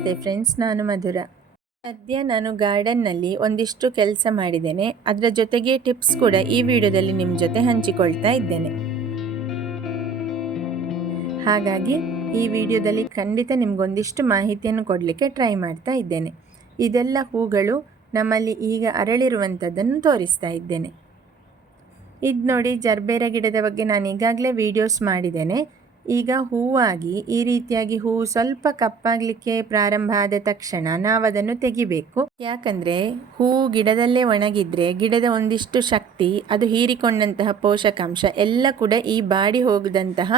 ನಮಸ್ತೆ ಫ್ರೆಂಡ್ಸ್, ನಾನು ಮಧುರ. ಸದ್ಯ ನಾನು ಗಾರ್ಡನ್ನಲ್ಲಿ ಒಂದಿಷ್ಟು ಕೆಲಸ ಮಾಡಿದ್ದೇನೆ. ಅದರ ಜೊತೆಗೆ ಟಿಪ್ಸ್ ಕೂಡ ಈ ವಿಡಿಯೋದಲ್ಲಿ ನಿಮ್ಮ ಜೊತೆ ಹಂಚಿಕೊಳ್ತಾ ಇದ್ದೇನೆ. ಹಾಗಾಗಿ ಈ ವಿಡಿಯೋದಲ್ಲಿ ಖಂಡಿತ ನಿಮಗೊಂದಿಷ್ಟು ಮಾಹಿತಿಯನ್ನು ಕೊಡಲಿಕ್ಕೆ ಟ್ರೈ ಮಾಡ್ತಾ ಇದ್ದೇನೆ. ಇದೆಲ್ಲ ಹೂಗಳು ನಮ್ಮಲ್ಲಿ ಈಗ ಅರಳಿರುವಂಥದ್ದನ್ನು ತೋರಿಸ್ತಾ ಇದ್ದೇನೆ. ಇದು ನೋಡಿ ಜರ್ಬೇರ ಗಿಡದ ಬಗ್ಗೆ ನಾನು ಈಗಾಗಲೇ ವೀಡಿಯೋಸ್ ಮಾಡಿದ್ದೇನೆ. ಈಗ ಹೂವಾಗಿ ಈ ರೀತಿಯಾಗಿ ಹೂವು ಸ್ವಲ್ಪ ಕಪ್ಪಾಗಲಿಕ್ಕೆ ಪ್ರಾರಂಭ ಆದ ತಕ್ಷಣ ನಾವು ಅದನ್ನು ತೆಗಿಬೇಕು. ಯಾಕಂದರೆ ಹೂವು ಗಿಡದಲ್ಲೇ ಒಣಗಿದ್ರೆ ಗಿಡದ ಒಂದಿಷ್ಟು ಶಕ್ತಿ, ಅದು ಹೀರಿಕೊಂಡಂತಹ ಪೋಷಕಾಂಶ ಎಲ್ಲ ಕೂಡ ಈ ಬಾಡಿ ಹೋಗದಂತಹ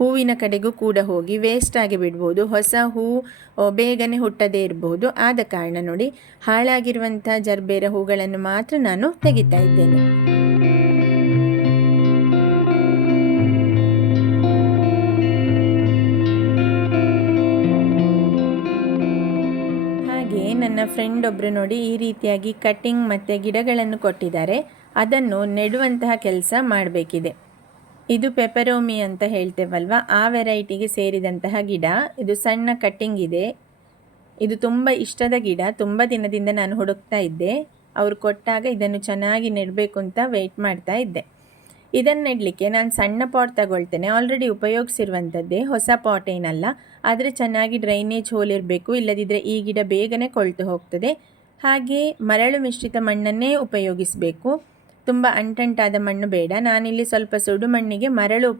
ಹೂವಿನ ಕಡೆಗೂ ಕೂಡ ಹೋಗಿ ವೇಸ್ಟ್ ಆಗಿ ಬಿಡ್ಬೋದು. ಹೊಸ ಹೂವು ಬೇಗನೆ ಹುಟ್ಟದೇ ಇರಬಹುದು ಆದ ಕಾರಣ ನೋಡಿ ಹಾಳಾಗಿರುವಂಥ ಜರ್ಬೇರ ಹೂಗಳನ್ನು ಮಾತ್ರ ನಾನು ತೆಗಿತಾ ಇದ್ದೇನೆ. ಫ್ರೆಂಡ್ ಒಬ್ಬರು ನೋಡಿ ಈ ರೀತಿಯಾಗಿ ಕಟ್ಟಿಂಗ್ ಮತ್ತು ಗಿಡಗಳನ್ನು ಕೊಟ್ಟಿದ್ದಾರೆ. ಅದನ್ನು ನೆಡುವಂತಹ ಕೆಲಸ ಮಾಡಬೇಕಿದೆ. ಇದು ಪೆಪರೋಮಿ ಅಂತ ಹೇಳ್ತೇವಲ್ವ? ಆ ವೆರೈಟಿಗೆ ಸೇರಿದಂತಹ ಗಿಡ. ಇದು ಸಣ್ಣ ಕಟ್ಟಿಂಗ್ ಇದೆ. ಇದು ತುಂಬ ಇಷ್ಟದ ಗಿಡ. ತುಂಬ ದಿನದಿಂದ ನಾನು ಹುಡುಕ್ತಾ ಇದ್ದೆ. ಅವರು ಕೊಟ್ಟಾಗ ಇದನ್ನು ಚೆನ್ನಾಗಿ ನೆಡಬೇಕು ಅಂತ ವೆಯ್ಟ್ ಮಾಡ್ತಾ ಇದ್ದೆ. ಇದನ್ನು ನೆಡಲಿಕ್ಕೆ ನಾನು ಸಣ್ಣ ಪಾಟ್ ತಗೊಳ್ತೇನೆ. ಆಲ್ರೆಡಿ ಉಪಯೋಗಿಸಿರುವಂಥದ್ದೇ ಹೊಸ ಪಾಟ್ ಏನಲ್ಲ. ಆದರೆ ಚೆನ್ನಾಗಿ ಡ್ರೈನೇಜ್ ಹೋಲ್ ಇರಬೇಕು. ಇಲ್ಲದಿದ್ದರೆ ಈ ಗಿಡ ಬೇಗನೆ ಕೊಳ್ತು ಹೋಗ್ತದೆ. ಹಾಗೆ ಮರಳು ಮಿಶ್ರಿತ ಮಣ್ಣನ್ನೇ ಉಪಯೋಗಿಸಬೇಕು. ತುಂಬ ಅಂಟಂಟಾದ ಮಣ್ಣು ಬೇಡ. ನಾನಿಲ್ಲಿ ಸ್ವಲ್ಪ ಸುಡು ಮಣ್ಣಿಗೆ ಮರಳು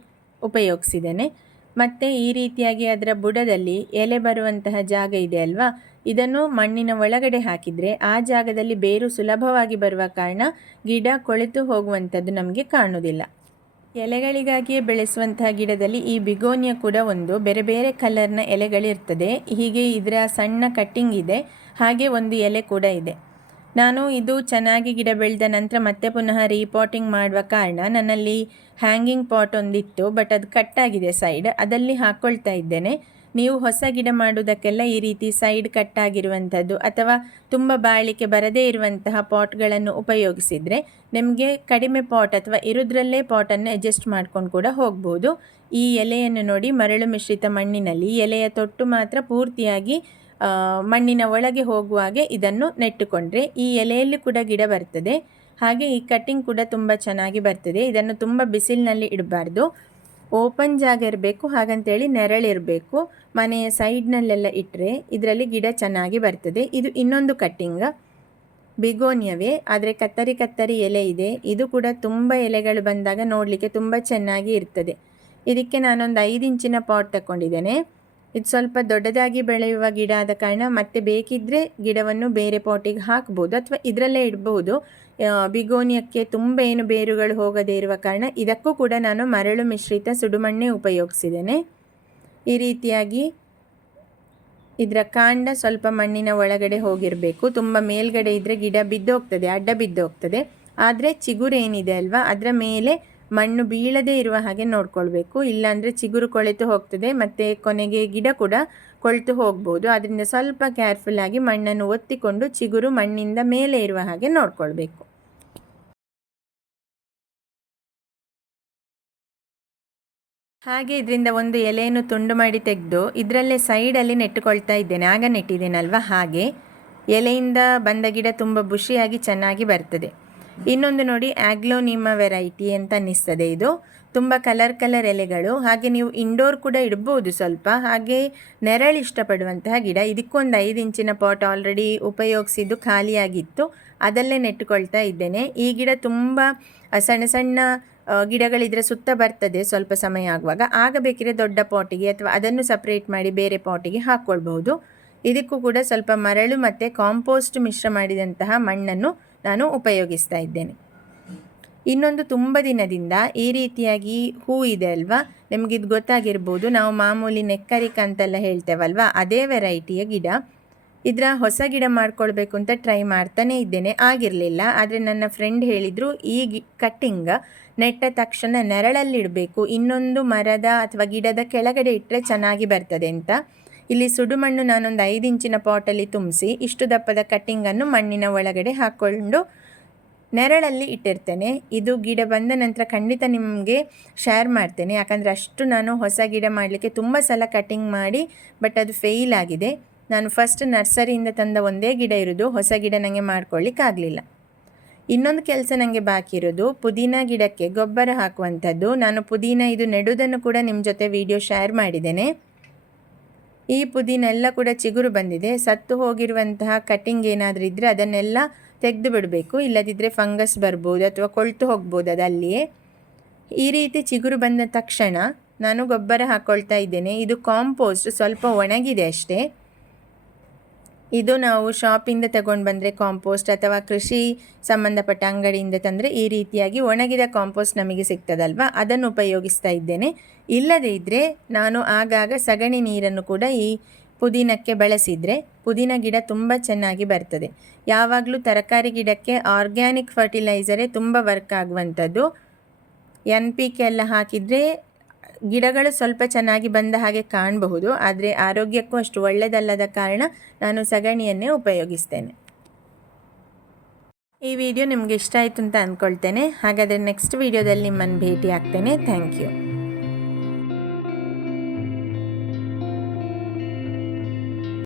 ಉಪಯೋಗಿಸಿದ್ದೇನೆ. ಮತ್ತು ಈ ರೀತಿಯಾಗಿ ಅದರ ಬುಡದಲ್ಲಿ ಎಲೆ ಬರುವಂತಹ ಜಾಗ ಇದೆ ಅಲ್ವಾ? ಇದನ್ನು ಮಣ್ಣಿನ ಒಳಗಡೆ ಹಾಕಿದರೆ ಆ ಜಾಗದಲ್ಲಿ ಬೇರು ಸುಲಭವಾಗಿ ಬರುವ ಕಾರಣ ಗಿಡ ಕೊಳೆತು ಹೋಗುವಂಥದ್ದು ನಮಗೆ ಕಾಣುವುದಿಲ್ಲ. ಎಲೆಗಳಿಗಾಗಿಯೇ ಬೆಳೆಸುವಂತಹ ಗಿಡದಲ್ಲಿ ಈ ಬಿಗೋನಿಯ ಕೂಡ ಒಂದು ಬೇರೆ ಬೇರೆ ಕಲರ್ನ ಎಲೆಗಳಿರ್ತದೆ ಹೀಗೆ ಇದರ ಸಣ್ಣ ಕಟ್ಟಿಂಗ್ ಇದೆ. ಹಾಗೆ ಒಂದು ಎಲೆ ಕೂಡ ಇದೆ. ನಾನು ಇದು ಚೆನ್ನಾಗಿ ಗಿಡ ಬೆಳೆದ ನಂತರ ಮತ್ತೆ ಪುನಃ ರೀಪಾಟಿಂಗ್ ಮಾಡುವ ಕಾರಣ ನನ್ನಲ್ಲಿ ಹ್ಯಾಂಗಿಂಗ್ ಪಾಟ್ ಒಂದಿತ್ತು, ಬಟ್ ಅದು ಕಟ್ಟಾಗಿದೆ ಸೈಡ್. ಅದಲ್ಲಿ ಹಾಕ್ಕೊಳ್ತಾ ಇದ್ದೇನೆ. ನೀವು ಹೊಸ ಗಿಡ ಮಾಡುವುದಕ್ಕೆಲ್ಲ ಈ ರೀತಿ ಸೈಡ್ ಕಟ್ ಆಗಿರುವಂಥದ್ದು ಅಥವಾ ತುಂಬ ಬಾಳಿಕೆ ಬರದೇ ಇರುವಂತಹ ಪಾಟ್ಗಳನ್ನು ಉಪಯೋಗಿಸಿದರೆ ನಿಮಗೆ ಕಡಿಮೆ ಪಾಟ್ ಅಥವಾ ಇರುದ್ರಲ್ಲೇ ಪಾಟನ್ನು ಅಡ್ಜಸ್ಟ್ ಮಾಡ್ಕೊಂಡು ಕೂಡ ಹೋಗ್ಬೋದು. ಈ ಎಲೆಯನ್ನು ನೋಡಿ ಮರಳು ಮಿಶ್ರಿತ ಮಣ್ಣಿನಲ್ಲಿ ಎಲೆಯ ತೊಟ್ಟು ಮಾತ್ರ ಪೂರ್ತಿಯಾಗಿ ಮಣ್ಣಿನ ಒಳಗೆ ಹೋಗುವಾಗೆ ಇದನ್ನು ನೆಟ್ಟುಕೊಂಡ್ರೆ ಈ ಎಲೆಯಲ್ಲಿ ಕೂಡ ಗಿಡ ಬರ್ತದೆ. ಹಾಗೆ ಈ ಕಟ್ಟಿಂಗ್ ಕೂಡ ತುಂಬ ಚೆನ್ನಾಗಿ ಬರ್ತದೆ. ಇದನ್ನು ತುಂಬ ಬಿಸಿಲಿನಲ್ಲಿ ಇಡಬಾರ್ದು. ಓಪನ್ ಜಾಗ ಇರಬೇಕು, ಹಾಗಂತೇಳಿ ನೆರಳಿರಬೇಕು ಮನೆಯ ಸೈಡ್ನಲ್ಲೆಲ್ಲ ಇಟ್ಟರೆ ಇದರಲ್ಲಿ ಗಿಡ ಚೆನ್ನಾಗಿ ಬರ್ತದೆ. ಇದು ಇನ್ನೊಂದು ಕಟ್ಟಿಂಗ ಬಿಗೋನಿಯವೇ, ಆದರೆ ಕತ್ತರಿ ಕತ್ತರಿ ಎಲೆ ಇದೆ. ಇದು ಕೂಡ ತುಂಬ ಎಲೆಗಳು ಬಂದಾಗ ನೋಡಲಿಕ್ಕೆ ತುಂಬ ಚೆನ್ನಾಗಿ ಇರ್ತದೆ. ಇದಕ್ಕೆ ನಾನೊಂದು ಐದು ಇಂಚಿನ ಪಾಟ್ ತಗೊಂಡಿದ್ದೇನೆ ಇದು ಸ್ವಲ್ಪ ದೊಡ್ಡದಾಗಿ ಬೆಳೆಯುವ ಗಿಡ ಆದ ಕಾರಣ ಮತ್ತೆ ಬೇಕಿದ್ದರೆ ಗಿಡವನ್ನು ಬೇರೆ ಪಾಟಿಗೆ ಹಾಕ್ಬೋದು ಅಥವಾ ಇದರಲ್ಲೇ ಇಡಬಹುದು ಬಿಗೋನಿಯಕ್ಕೆ ತುಂಬ ಏನು ಬೇರುಗಳು ಹೋಗದೇ ಇರುವ ಕಾರಣ ಇದಕ್ಕೂ ಕೂಡ ನಾನು ಮರಳು ಮಿಶ್ರಿತ ಸುಡುಮಣ್ಣೆ ಉಪಯೋಗಿಸಿದ್ದೇನೆ. ಈ ರೀತಿಯಾಗಿ ಇದರ ಕಾಂಡ ಸ್ವಲ್ಪ ಮಣ್ಣಿನ ಒಳಗಡೆ ಹೋಗಿರಬೇಕು. ತುಂಬ ಮೇಲ್ಗಡೆ ಇದ್ದರೆ ಗಿಡ ಬಿದ್ದೋಗ್ತದೆ, ಅಡ್ಡ ಬಿದ್ದೋಗ್ತದೆ. ಆದರೆ ಚಿಗುರು ಏನಿದೆ ಅಲ್ವಾ, ಅದರ ಮೇಲೆ ಮಣ್ಣು ಬೀಳದೇ ಇರುವ ಹಾಗೆ ನೋಡ್ಕೊಳ್ಬೇಕು. ಇಲ್ಲಾಂದರೆ ಚಿಗುರು ಕೊಳೆತು ಹೋಗ್ತದೆ. ಮತ್ತು ಕೊನೆಗೆ ಗಿಡ ಕೂಡ ಕೊಳೆತು ಹೋಗ್ಬೋದು. ಅದರಿಂದ ಸ್ವಲ್ಪ ಕೇರ್ಫುಲ್ಲಾಗಿ ಮಣ್ಣನ್ನು ಒತ್ತಿಕೊಂಡು ಚಿಗುರು ಮಣ್ಣಿಂದ ಮೇಲೆ ಇರುವ ಹಾಗೆ ನೋಡ್ಕೊಳ್ಬೇಕು. ಹಾಗೆ ಇದರಿಂದ ಒಂದು ಎಲೆಯನ್ನು ತುಂಡು ಮಾಡಿ ತೆಗೆದು ಇದರಲ್ಲೇ ಸೈಡಲ್ಲಿ ನೆಟ್ಟುಕೊಳ್ತಾ ಇದ್ದೇನೆ. ಆಗ ನೆಟ್ಟಿದ್ದೇನಲ್ವ? ಹಾಗೆ ಎಲೆಯಿಂದ ಬಂದ ಗಿಡ ತುಂಬ ಬುಷಿಯಾಗಿ ಚೆನ್ನಾಗಿ ಬರ್ತದೆ. ಇನ್ನೊಂದು ನೋಡಿ, ಆಗ್ಲೋನಿಮ ವೆರೈಟಿ ಅಂತ ಅನ್ನಿಸ್ತದೆ ಇದು. ತುಂಬ ಕಲರ್ ಕಲರ್ ಎಲೆಗಳು. ಹಾಗೆ ನೀವು ಇಂಡೋರ್ ಕೂಡ ಇಡ್ಬೋದು ಸ್ವಲ್ಪ. ಹಾಗೆ ನೆರಳು ಇಷ್ಟಪಡುವಂತಹ ಗಿಡ. ಇದಕ್ಕೊಂದು ಐದು ಇಂಚಿನ ಪಾಟ್ ಆಲ್ರೆಡಿ ಉಪಯೋಗಿಸಿದ್ದು ಖಾಲಿಯಾಗಿತ್ತು. ಅದಲ್ಲೇ ನೆಟ್ಟುಕೊಳ್ತಾ ಇದ್ದೇನೆ. ಈ ಗಿಡ ತುಂಬ ಸಣ್ಣ ಸಣ್ಣ ಗಿಡಗಳಿದ್ರೆ ಸುತ್ತ ಬರ್ತದೆ ಸ್ವಲ್ಪ ಸಮಯ ಆಗುವಾಗ. ಆಗ ಬೇಕಿದ್ರೆ ದೊಡ್ಡ ಪಾಟಿಗೆ ಅಥವಾ ಅದನ್ನು ಸಪ್ರೇಟ್ ಮಾಡಿ ಬೇರೆ ಪಾಟಿಗೆ ಹಾಕ್ಕೊಳ್ಬಹುದು ಇದಕ್ಕೂ ಕೂಡ ಸ್ವಲ್ಪ ಮರಳು ಮತ್ತು ಕಾಂಪೋಸ್ಟ್ ಮಿಶ್ರ ಮಾಡಿದಂತಹ ಮಣ್ಣನ್ನು ನಾನು ಉಪಯೋಗಿಸ್ತಾ ಇದ್ದೇನೆ ಇನ್ನೊಂದು ತುಂಬ ದಿನದಿಂದ ಈ ರೀತಿಯಾಗಿ ಹೂ ಇದೆ ಅಲ್ವಾ? ನಿಮಗಿದು ಗೊತ್ತಾಗಿರ್ಬೋದು, ನಾವು ಮಾಮೂಲಿ ನೆಕ್ಕರಿಕ ಅಂತೆಲ್ಲ ಹೇಳ್ತೇವಲ್ವ? ಅದೇ ವೆರೈಟಿಯ ಗಿಡ. ಇದರ ಹೊಸ ಗಿಡ ಮಾಡ್ಕೊಳ್ಬೇಕು ಅಂತ ಟ್ರೈ ಮಾಡ್ತಾನೇ ಇದ್ದೇನೆ. ಆಗಿರಲಿಲ್ಲ, ಆದರೆ ನನ್ನ ಫ್ರೆಂಡ್ ಹೇಳಿದರು, ಈ ಗಿ, ಕಟ್ಟಿಂಗ್ ನೆಟ್ಟ ತಕ್ಷಣ ನೆರಳಲ್ಲಿಡಬೇಕು. ಇನ್ನೊಂದು ಮರದ ಅಥವಾ ಗಿಡದ ಕೆಳಗಡೆ ಇಟ್ಟರೆ ಚೆನ್ನಾಗಿ ಬರ್ತದೆ ಅಂತ. ಇಲ್ಲಿ ಸುಡುಮಣ್ಣು ನಾನೊಂದು ಐದು ಇಂಚಿನ ಪಾಟಲ್ಲಿ ತುಂಬಿಸಿ ಇಷ್ಟು ದಪ್ಪದ ಕಟ್ಟಿಂಗನ್ನು ಮಣ್ಣಿನ ಒಳಗಡೆ ಹಾಕ್ಕೊಂಡು ನೆರಳಲ್ಲಿ ಇಟ್ಟಿರ್ತೇನೆ. ಇದು ಗಿಡ ಬಂದ ನಂತರ ಖಂಡಿತ ನಿಮಗೆ ಶೇರ್ ಮಾಡ್ತೇನೆ. ಯಾಕಂದರೆ ಅಷ್ಟು ನಾನು ಹೊಸ ಗಿಡ ಮಾಡಲಿಕ್ಕೆ ತುಂಬ ಸಲ ಕಟ್ಟಿಂಗ್ ಮಾಡಿ ಬಟ್ ಅದು ಫೇಲ್ ಆಗಿದೆ. ನಾನು ಫಸ್ಟ್ ನರ್ಸರಿಯಿಂದ ತಂದ ಒಂದೇ ಗಿಡ ಇರೋದು, ಹೊಸ ಗಿಡ ನನಗೆ ಮಾಡ್ಕೊಳ್ಳಿಕ್ಕಾಗಲಿಲ್ಲ ಇನ್ನೊಂದು ಕೆಲಸ ನನಗೆ ಬಾಕಿ ಇರೋದು, ಪುದೀನ ಗಿಡಕ್ಕೆ ಗೊಬ್ಬರ ಹಾಕುವಂಥದ್ದು. ನಾನು ಪುದೀನ ಇದು ನೆಡುವುದನ್ನು ಕೂಡ ನಿಮ್ಮ ಜೊತೆ ವಿಡಿಯೋ ಶೇರ್ ಮಾಡಿದ್ದೇನೆ. ಈ ಪುದೀನೆಲ್ಲ ಕೂಡ ಚಿಗುರು ಬಂದಿದೆ. ಸತ್ತು ಹೋಗಿರುವಂತಹ ಕಟಿಂಗ್ ಏನಾದರೂ ಇದ್ದರೆ ಅದನ್ನೆಲ್ಲ ತೆಗೆದು ಬಿಡಬೇಕು ಇಲ್ಲದಿದ್ದರೆ ಫಂಗಸ್ ಬರ್ಬೋದು ಅಥವಾ ಕೊಳ್ತು ಹೋಗ್ಬೋದು ಅದಲ್ಲಿಯೇ. ಈ ರೀತಿ ಚಿಗುರು ಬಂದ ತಕ್ಷಣ ನಾನು ಗೊಬ್ಬರ ಹಾಕ್ಕೊಳ್ತಾ ಇದ್ದೇನೆ. ಇದು ಕಾಂಪೋಸ್ಟ್ ಸ್ವಲ್ಪ ಒಣಗಿದೆ ಅಷ್ಟೇ. ಇದು ನಾವು ಶಾಪಿಂದ ತಗೊಂಡು ಬಂದರೆ ಕಾಂಪೋಸ್ಟ್ ಅಥವಾ ಕೃಷಿ ಸಂಬಂಧಪಟ್ಟ ಅಂಗಡಿಯಿಂದ ತಂದರೆ ಈ ರೀತಿಯಾಗಿ ಒಣಗಿದ ಕಾಂಪೋಸ್ಟ್ ನಮಗೆ ಸಿಗ್ತದಲ್ವಾ? ಅದನ್ನು ಉಪಯೋಗಿಸ್ತಾ ಇದ್ದೇನೆ. ಇಲ್ಲದೇ ಇದ್ದರೆ ನಾನು ಆಗಾಗ ಸಗಣಿ ನೀರನ್ನು ಕೂಡ ಈ ಪುದೀನಕ್ಕೆ ಬಳಸಿದರೆ ಪುದೀನ ಗಿಡ ತುಂಬ ಚೆನ್ನಾಗಿ ಬರ್ತದೆ. ಯಾವಾಗಲೂ ತರಕಾರಿ ಗಿಡಕ್ಕೆ ಆರ್ಗ್ಯಾನಿಕ್ ಫರ್ಟಿಲೈಸರೇ ತುಂಬ ವರ್ಕ್ ಆಗುವಂಥದ್ದು. ಎನ್ ಪಿ ಕೆ ಎಲ್ಲ ಹಾಕಿದರೆ ಗಿಡಗಳು ಸ್ವಲ್ಪ ಚೆನ್ನಾಗಿ ಬಂದ ಹಾಗೆ ಕಾಣಬಹುದು, ಆದರೆ ಆರೋಗ್ಯಕ್ಕೂ ಅಷ್ಟು ಒಳ್ಳೆಯದಲ್ಲದ ಕಾರಣ ನಾನು ಸಗಣಿಯನ್ನೇ ಉಪಯೋಗಿಸ್ತೇನೆ. ಈ ವಿಡಿಯೋ ನಿಮಗೆ ಇಷ್ಟ ಆಯಿತು ಅಂತ ಅಂದ್ಕೊಳ್ತೇನೆ ಹಾಗಾದರೆ ನೆಕ್ಸ್ಟ್ ವಿಡಿಯೋದಲ್ಲಿ ನಿಮ್ಮನ್ನು ಭೇಟಿ ಆಗ್ತೇನೆ ಥ್ಯಾಂಕ್ ಯು